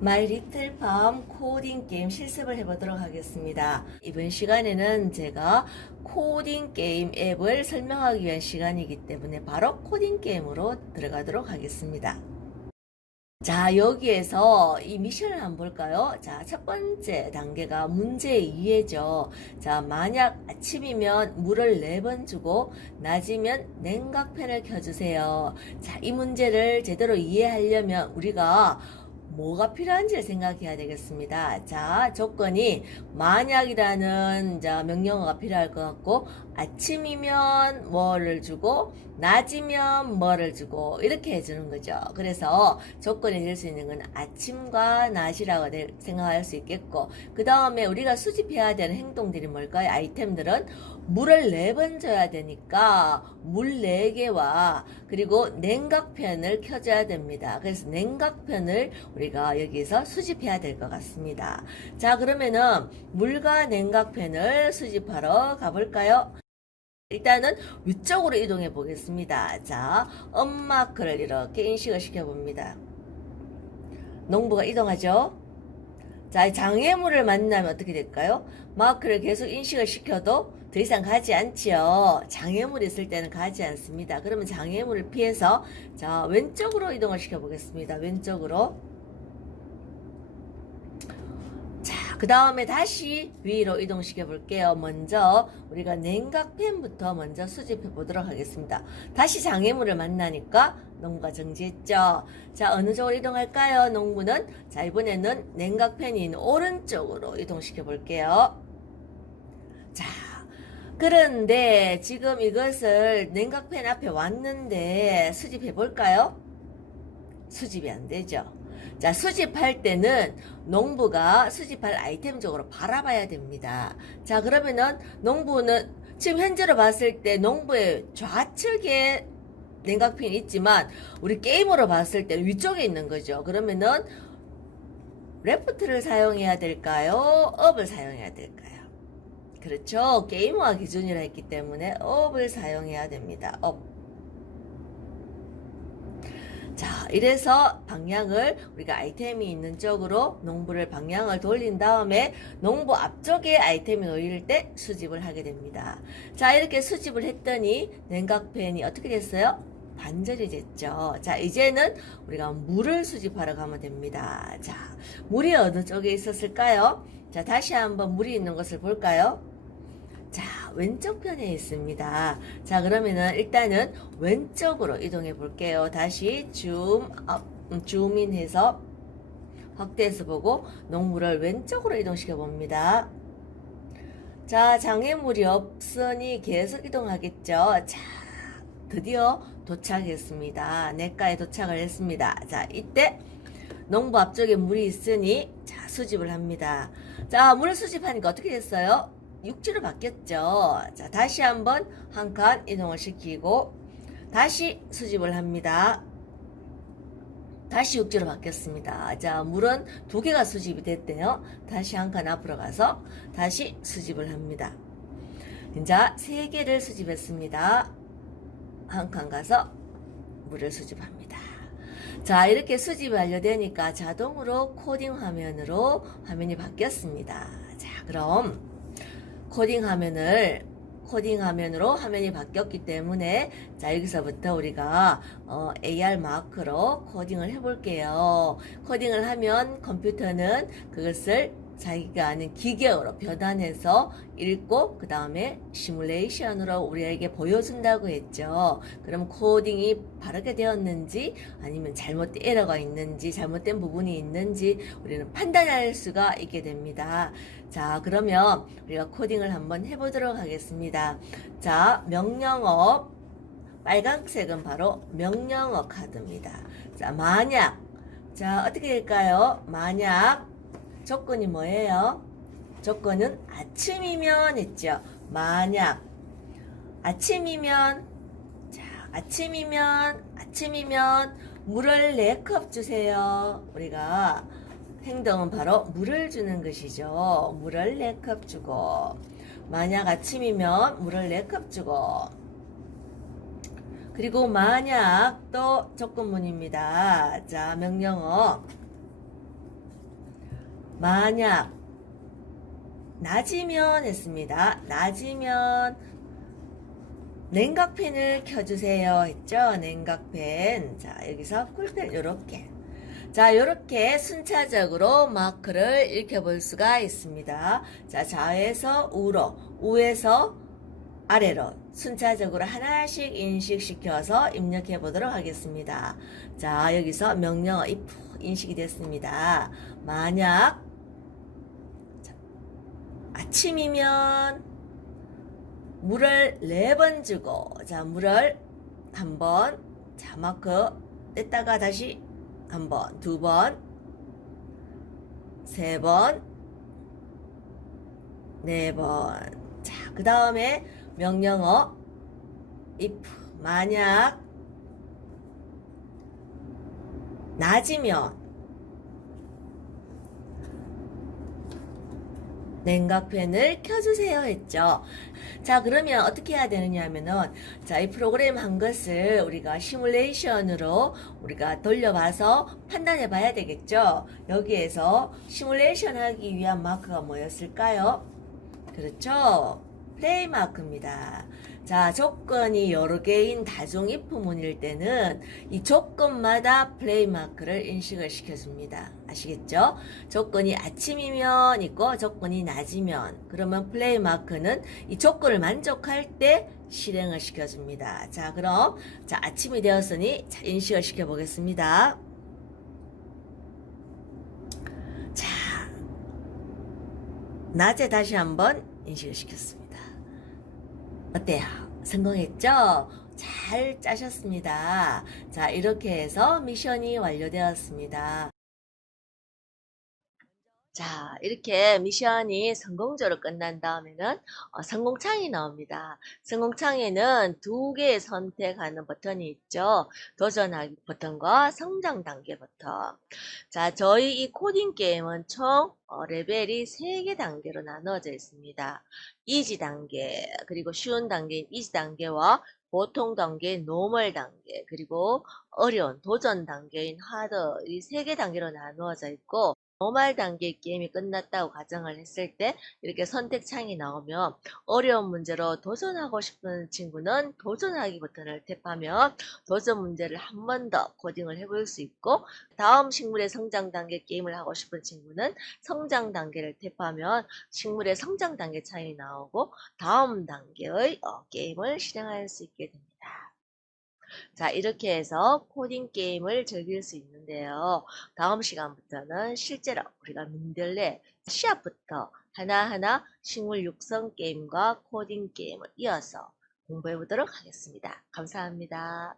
마이 리틀 팜 코딩 게임 실습을 해보도록 하겠습니다. 이번 시간에는 제가 코딩 게임 앱을 설명하기 위한 시간이기 때문에 바로 코딩 게임으로 들어가도록 하겠습니다. 자, 여기에서 이 미션을 한번 볼까요? 자, 첫 번째 단계가 문제 이해죠. 자, 만약 아침이면 물을 4번 주고 낮이면 냉각팬을 켜주세요. 자, 이 문제를 제대로 이해하려면 우리가 뭐가 필요한지를 생각해야 되겠습니다. 자, 조건이 만약이라는 명령어가 필요할 것 같고, 아침이면 뭐를 주고 낮이면 뭐를 주고 이렇게 해주는 거죠. 그래서 조건이 될 수 있는 건 아침과 낮이라고 생각할 수 있겠고, 그 다음에 우리가 수집해야 되는 행동들이 뭘까요? 아이템들은 물을 4번 줘야 되니까 물 4개와 그리고 냉각팬을 켜줘야 됩니다. 그래서 냉각팬을 우리가 여기서 수집해야 될 것 같습니다. 자, 그러면은 물과 냉각팬을 수집하러 가볼까요? 일단은 위쪽으로 이동해 보겠습니다. 자, 엄마크를 이렇게 인식을 시켜봅니다. 농부가 이동하죠. 자, 장애물을 만나면 어떻게 될까요? 마크를 계속 인식을 시켜도 더 이상 가지 않지요. 장애물이 있을 때는 가지 않습니다. 그러면 장애물을 피해서 자, 왼쪽으로 이동을 시켜 보겠습니다. 왼쪽으로. 자, 그 다음에 다시 위로 이동시켜 볼게요. 먼저 우리가 냉각팬부터 먼저 수집해 보도록 하겠습니다. 다시 장애물을 만나니까 농부가 정지했죠. 자, 어느 쪽으로 이동할까요? 농부는 자, 이번에는 냉각팬이 있는 오른쪽으로 이동시켜 볼게요. 자, 그런데 지금 이것을 냉각팬 앞에 왔는데 수집해 볼까요? 수집이 안 되죠. 자, 수집할 때는 농부가 수집할 아이템 쪽으로 바라봐야 됩니다. 자, 그러면은 농부는 지금 현재로 봤을 때 농부의 좌측에 냉각팬이 있지만 우리 게임으로 봤을 때는 위쪽에 있는 거죠. 그러면은 레프트를 사용해야 될까요? 업을 사용해야 될까요? 그렇죠. 게임화 기준이라 했기 때문에 업을 사용해야 됩니다. 업. 자, 이래서 방향을 우리가 아이템이 있는 쪽으로 농부를 방향을 돌린 다음에 농부 앞쪽에 아이템이 놓일 때 수집을 하게 됩니다. 자, 이렇게 수집을 했더니 냉각팬이 어떻게 됐어요? 반절이 됐죠. 자, 이제는 우리가 물을 수집하러 가면 됩니다. 자, 물이 어느 쪽에 있었을까요? 자, 다시 한번 물이 있는 것을 볼까요? 자, 왼쪽 편에 있습니다. 자, 그러면은 일단은 왼쪽으로 이동해 볼게요. 다시 줌인 해서 확대해서 보고 농물을 왼쪽으로 이동시켜 봅니다. 자, 장애물이 없으니 계속 이동하겠죠. 자, 드디어 도착했습니다. 냇가에 도착을 했습니다. 자, 이때 농부 앞쪽에 물이 있으니 자, 수집을 합니다. 자, 물을 수집하니까 어떻게 됐어요? 육지로 바뀌었죠. 자, 다시 한번 한 칸 이동을 시키고 다시 수집을 합니다. 다시 육지로 바뀌었습니다. 자, 물은 2개가 수집이 됐대요. 다시 한 칸 앞으로 가서 다시 수집을 합니다. 이제 3개를 수집했습니다. 한 칸 가서 물을 수집합니다. 자, 이렇게 수집이 완료되니까 자동으로 코딩 화면으로 화면이 바뀌었습니다. 자, 그럼 코딩 화면으로 화면이 바뀌었기 때문에 자, 여기서부터 우리가 AR 마크로 코딩을 해볼게요. 코딩을 하면 컴퓨터는 그것을 자기가 아는 기계어로 변환해서 읽고 그 다음에 시뮬레이션으로 우리에게 보여준다고 했죠. 그럼 코딩이 바르게 되었는지 아니면 잘못된 에러가 있는지 잘못된 부분이 있는지 우리는 판단할 수가 있게 됩니다. 자, 그러면 우리가 코딩을 한번 해보도록 하겠습니다. 자, 명령어 빨간색은 바로 명령어 카드입니다. 자, 만약 자, 어떻게 될까요? 만약 조건이 뭐예요? 조건은 아침이면 했죠. 만약 아침이면 자, 아침이면 물을 4컵 주세요. 우리가 행동은 바로 물을 주는 것이죠. 물을 4컵 주고 만약 아침이면 물을 4컵 주고 그리고 만약 또 조건문입니다. 자, 명령어 만약 낮이면 했습니다. 낮이면 냉각팬을 켜주세요 했죠. 냉각팬. 자, 여기서 쿨펜 요렇게. 자, 요렇게 순차적으로 마크를 읽혀볼 수가 있습니다. 자, 좌에서 우로, 우에서 아래로 순차적으로 하나씩 인식시켜서 입력해 보도록 하겠습니다. 자, 여기서 명령어 if 인식이 됐습니다. 만약 아침이면 물을 4번 주고, 자, 물을 한 번, 자, 마크 뗐다가 다시 한 번, 2번, 3번, 4번. 자, 그 다음에 명령어 if 만약 낮이면 냉각팬을 켜주세요 했죠. 자, 그러면 어떻게 해야 되느냐 하면은, 자, 이 프로그램 한 것을 우리가 시뮬레이션으로 우리가 돌려봐서 판단해 봐야 되겠죠. 여기에서 시뮬레이션 하기 위한 마크가 뭐였을까요? 그렇죠. 플레이 마크입니다. 자, 조건이 여러 개인 다중 if문일 때는 이 조건마다 플레이 마크를 인식을 시켜줍니다. 아시겠죠? 조건이 아침이면 있고 조건이 낮이면, 그러면 플레이 마크는 이 조건을 만족할 때 실행을 시켜줍니다. 자, 그럼 자, 아침이 되었으니 자, 인식을 시켜보겠습니다. 자, 낮에 다시 한번 인식을 시켰습니다. 어때요? 성공했죠? 잘 짜셨습니다. 자, 이렇게 해서 미션이 완료되었습니다. 자, 이렇게 미션이 성공적으로 끝난 다음에는 성공창이 나옵니다. 성공창에는 2개 선택하는 버튼이 있죠. 도전하기 버튼과 성장 단계 버튼. 자, 저희 이 코딩 게임은 총 레벨이 3개 단계로 나누어져 있습니다. 이지 단계, 그리고 쉬운 단계인 이지 단계와 보통 단계인 노멀 단계, 그리고 어려운 도전 단계인 하드, 이 3개 단계로 나누어져 있고, 노멀 단계 게임이 끝났다고 가정을 했을 때 이렇게 선택창이 나오면 어려운 문제로 도전하고 싶은 친구는 도전하기 버튼을 탭하면 도전 문제를 한 번 더 코딩을 해볼 수 있고, 다음 식물의 성장 단계 게임을 하고 싶은 친구는 성장 단계를 탭하면 식물의 성장 단계 창이 나오고 다음 단계의 게임을 실행할 수 있게 됩니다. 자, 이렇게 해서 코딩 게임을 즐길 수 있는데요. 다음 시간부터는 실제로 우리가 민들레 씨앗부터 하나하나 식물 육성 게임과 코딩 게임을 이어서 공부해 보도록 하겠습니다. 감사합니다.